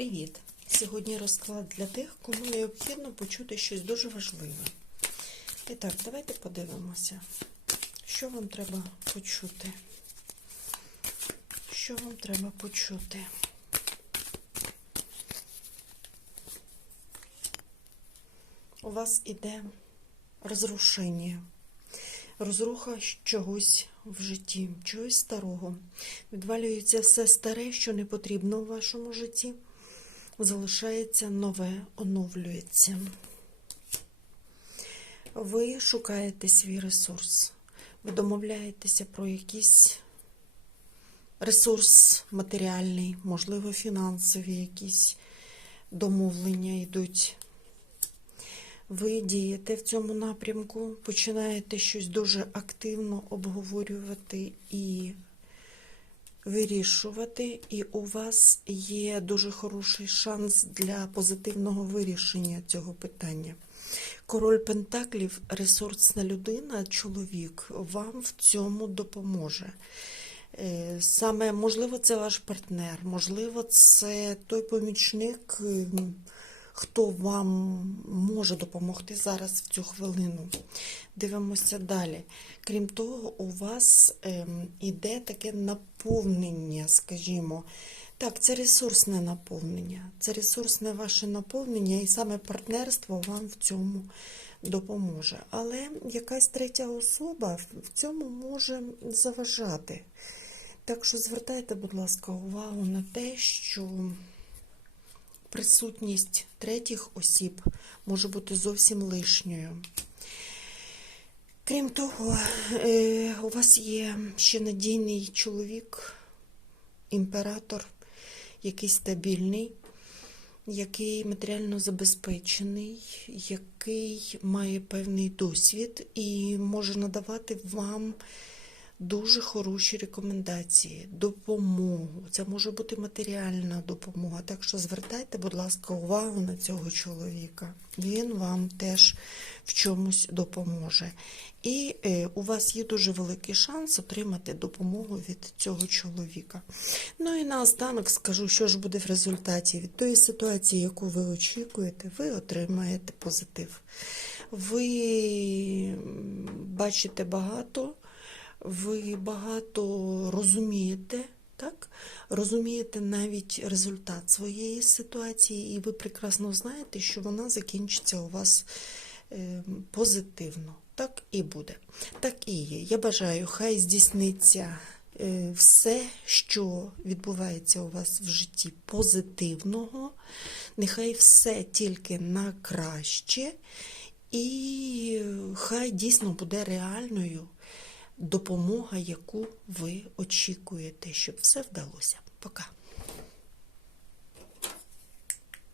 Привіт! Сьогодні розклад для тих, кому необхідно почути щось дуже важливе. І так, давайте подивимося, що вам треба почути. Що вам треба почути? У вас іде розрушення, розруха чогось в житті, чогось старого. Відвалюється все старе, що не потрібно у вашому житті. Залишається нове, оновлюється. Ви шукаєте свій ресурс. Ви домовляєтеся про якийсь ресурс матеріальний, можливо, фінансові якісь домовлення йдуть. Ви дієте в цьому напрямку, починаєте щось дуже активно обговорювати і вирішувати, і у вас є дуже хороший шанс для позитивного вирішення цього питання. Король Пентаклів, ресурсна людина, чоловік, вам в цьому допоможе. Е, Саме, можливо, це ваш партнер, можливо, це той помічник, хто вам може допомогти зараз в цю хвилину. Дивимося далі. Крім того, у вас ем, іде таке наповнення, скажімо. Так, це ресурсне наповнення. Це ресурсне ваше наповнення, і саме партнерство вам в цьому допоможе. Але якась третя особа в цьому може заважати. Так що звертайте, будь ласка, увагу на те, що присутність третіх осіб може бути зовсім лишньою. Крім того, е, у вас є ще надійний чоловік, імператор, який стабільний, який матеріально забезпечений, який має певний досвід і може надавати вам дуже хороші рекомендації, допомогу. Це може бути матеріальна допомога. Так що звертайте, будь ласка, увагу на цього чоловіка. Він вам теж в чомусь допоможе. І е, у вас є дуже великий шанс отримати допомогу від цього чоловіка. Ну і наостанок скажу, що ж буде в результаті від тої ситуації, яку ви очікуєте, ви отримаєте позитив. Ви бачите багато ви багато розумієте, так? Розумієте навіть результат своєї ситуації, і ви прекрасно знаєте, що вона закінчиться у вас е, позитивно. Так і буде. Так і є. Я бажаю, хай здійсниться е, все, що відбувається у вас в житті позитивного, нехай все тільки на краще, і хай дійсно буде реальною допомога, яку ви очікуєте, щоб все вдалося. Пока.